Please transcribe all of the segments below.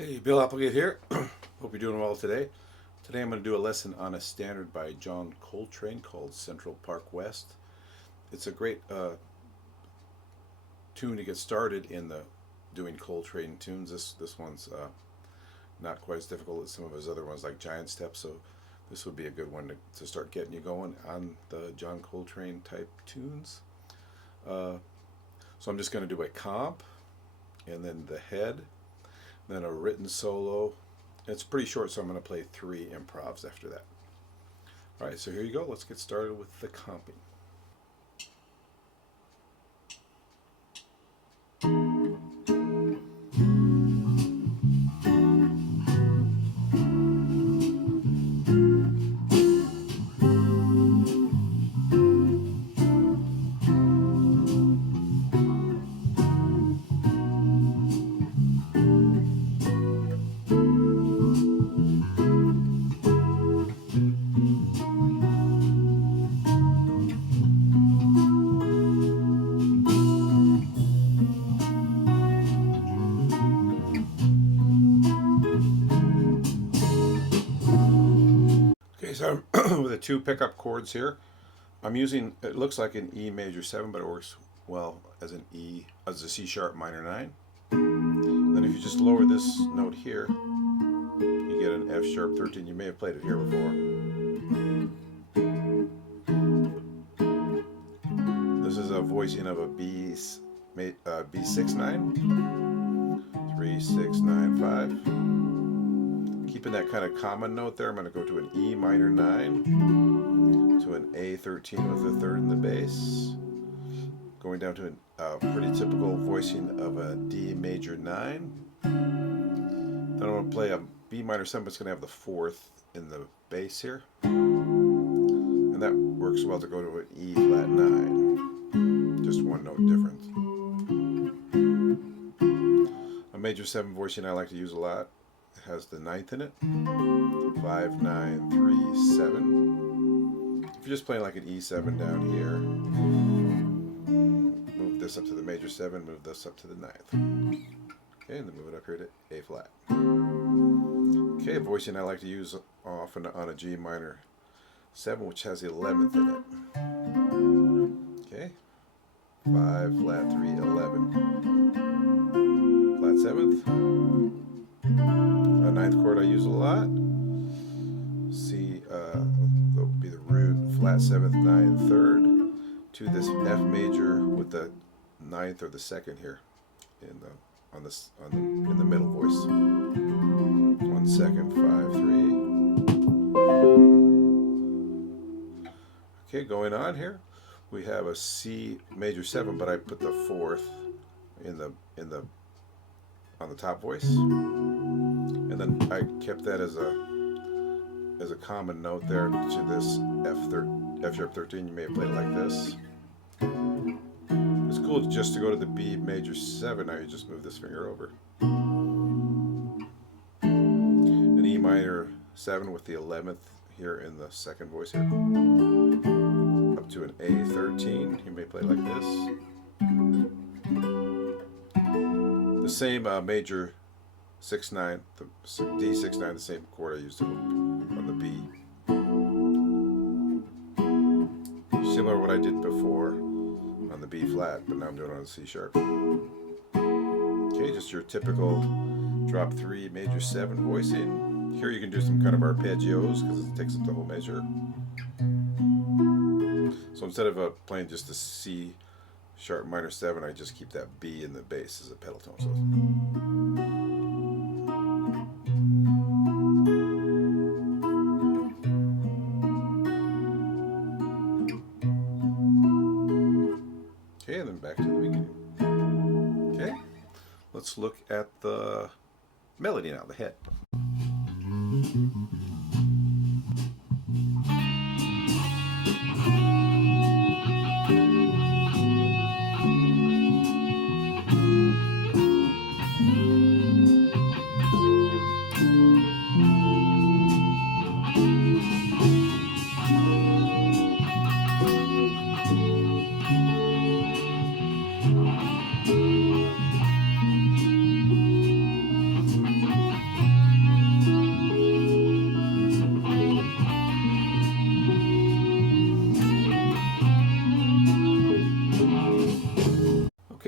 Hey, Bill Applegate here. Hope you're doing well today. Today I'm going to do a lesson on a standard by John Coltrane called Central Park West. It's a great tune to get started in the doing Coltrane tunes. This one's not quite as difficult as some of his other ones like Giant Step, so this would be a good one to start getting you going on the John Coltrane type tunes. Uh, so I'm just going to do a comp and then the head, then a written solo. It's pretty short, so I'm going to play 3 improvs after that. All right, so here you go. Let's get started with the comping. Okay, so with the 2 pickup chords here, I'm using, it looks like an E major 7, but it works well as an E, as a C sharp minor 9. Then if you just lower this note here, you get an F sharp 13. You may have played it here before. This is a voicing of a B6 9, 3 6 9 5. Keeping that kind of common note there, I'm going to go to an E minor 9, to an A13 with a third in the bass, going down to a pretty typical voicing of a D major 9. Then I'm going to play a B minor 7, but it's going to have the 4th in the bass here. And that works well to go to an E flat 9, just one note difference. A major 7 voicing I like to use a lot has the 9th in it, 5 9 3 7. If you're just playing like an E7 down here, move this up to the major 7, move this up to the 9th. Okay, and then move it up here to A flat. Okay, a voicing I like to use often on a G minor 7, which has the 11th in it. Okay, 5 flat 3 11, flat 7th. A 9th chord I use a lot. C, that would be the root, flat 7th, 9, 3rd, to this F major with the 9th or the 2nd here in the middle voice. 1 second, 5 3. Okay, going on here, we have a C major 7, but I put the 4th on the top voice. And then I kept that as a common note there to this F sharp 13. You may have played it like this. It's cool just to go to the B major 7. Now you just move this finger over. An E minor 7 with the 11th here in the 2nd voice here. Up to an A13. You may play it like this. The same major 6 9, the D6 9, the same chord I used on the B. Similar to what I did before on the B flat, but now I'm doing it on the C sharp. Okay, just your typical drop 3 major 7 voicing. Here you can do some kind of arpeggios because it takes up the whole measure. So instead of playing just the C sharp minor 7, I just keep that B in the bass as a pedal tone. So okay, and then back to the beginning. Okay, let's look at the melody now, the head.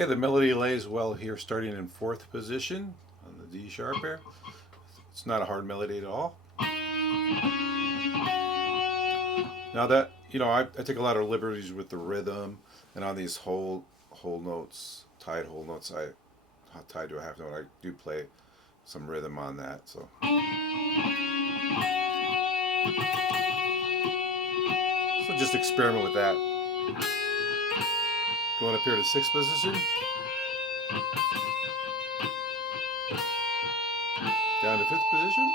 Okay, the melody lays well here, starting in 4th position on the D sharp there. It's not a hard melody at all. Now that, I take a lot of liberties with the rhythm, and on these whole notes, tied whole notes, tied to a half note, I do play some rhythm on that. So just experiment with that. Going up here to 6th position. Down to 5th position.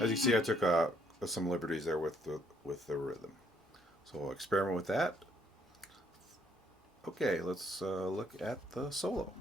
As you see, I took some liberties there with the rhythm. So we'll experiment with that. Okay, let's look at the solo.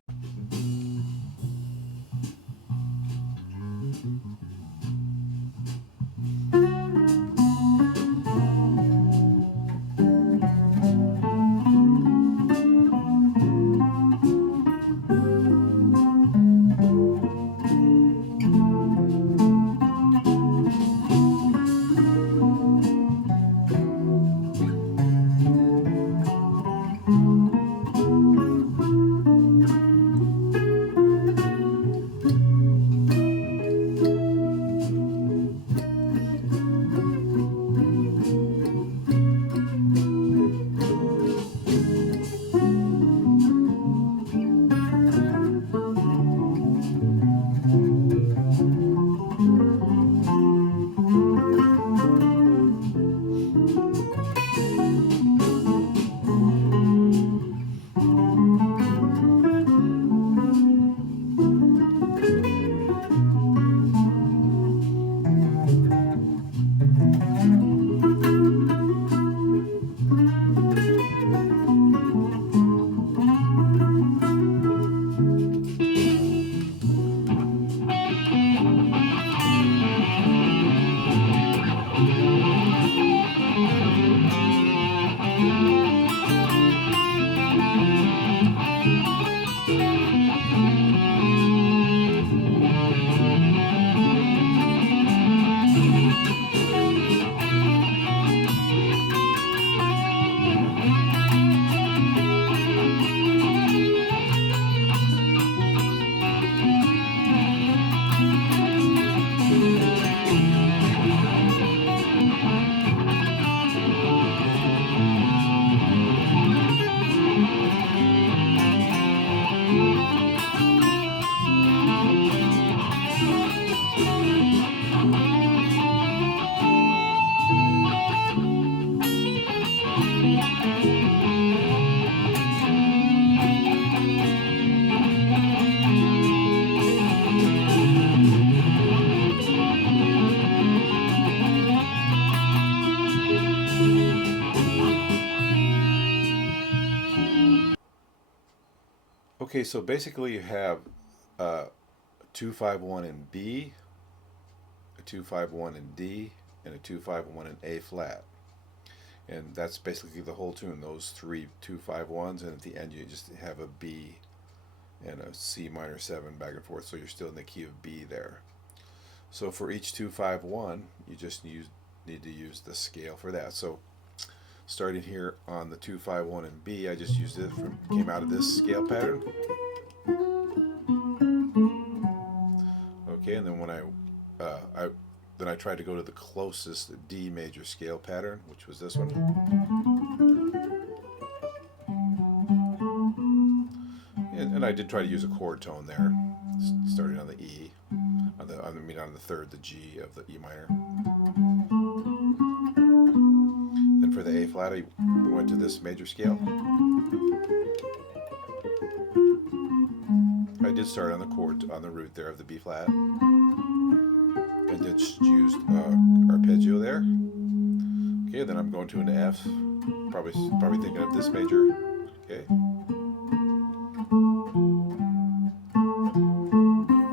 Okay, so basically you have a 2-5-1 in B, a 2-5-1 in D, and a 2-5-1 in A flat. And that's basically the whole tune, those 3 2-5-1s, and at the end you just have a B and a C minor 7 back and forth, so you're still in the key of B there. So for each 2-5-1, you just need to use the scale for that. So starting here on the 2-5-1 in B, I just used it came out of this scale pattern. Okay, and then when I tried to go to the closest D major scale pattern, which was this one. And I did try to use a chord tone there, starting on the E, on the third, the G of the E minor. Then for the A flat, I went to this major scale. I did start on the chord, on the root there of the B flat. I did use arpeggio there. Okay, then I'm going to an F. Probably thinking of this major. Okay.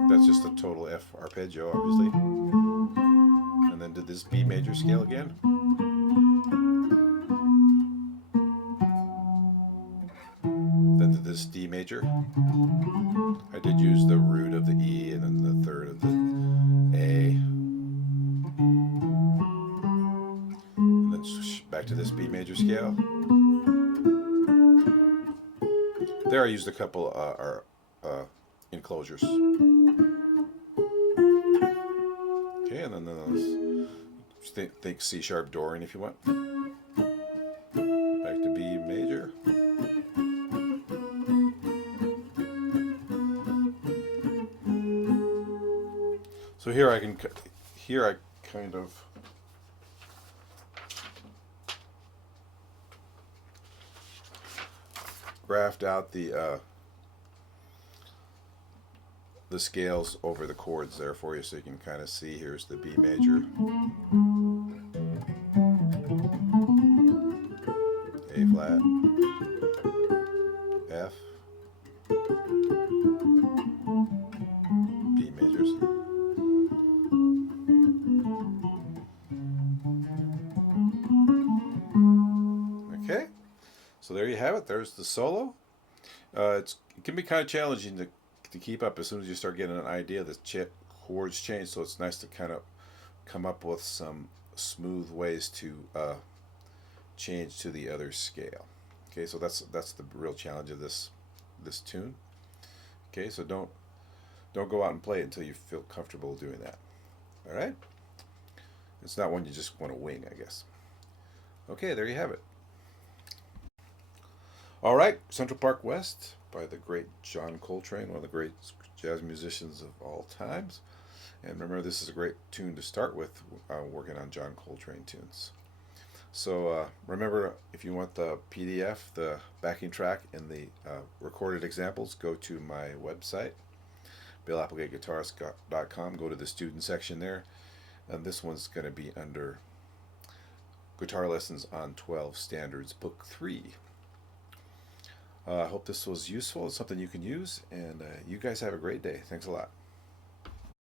That's just a total F arpeggio, obviously. And then did this B major scale again. this D major. I did use the root of the E and then the third of the A. And then switch back to this B major scale. There I used a couple enclosures. Okay, and then think C sharp Dorian if you want. Back to B major. So here I kind of graphed out the scales over the chords there for you, so you can kind of see. Here's the B major, A flat, F, B majors. Okay, so there you have it. There's the solo. It can be kind of challenging to keep up as soon as you start getting an idea. The chords change, so it's nice to kind of come up with some smooth ways to change to the other scale. Okay, so that's the real challenge of this tune. Okay, so don't go out and play it until you feel comfortable doing that. All right, it's not one you just want to wing, I guess. Okay, there you have it. All right, Central Park West by the great John Coltrane, one of the great jazz musicians of all times. And remember, this is a great tune to start with working on John Coltrane tunes. So remember, if you want the PDF, the backing track, and the recorded examples, go to my website, BillApplegateGuitarist.com. Go to the student section there. And this one's going to be under Guitar Lessons on 12 Standards, Book 3. I hope this was useful. It's something you can use, and you guys have a great day. Thanks a lot.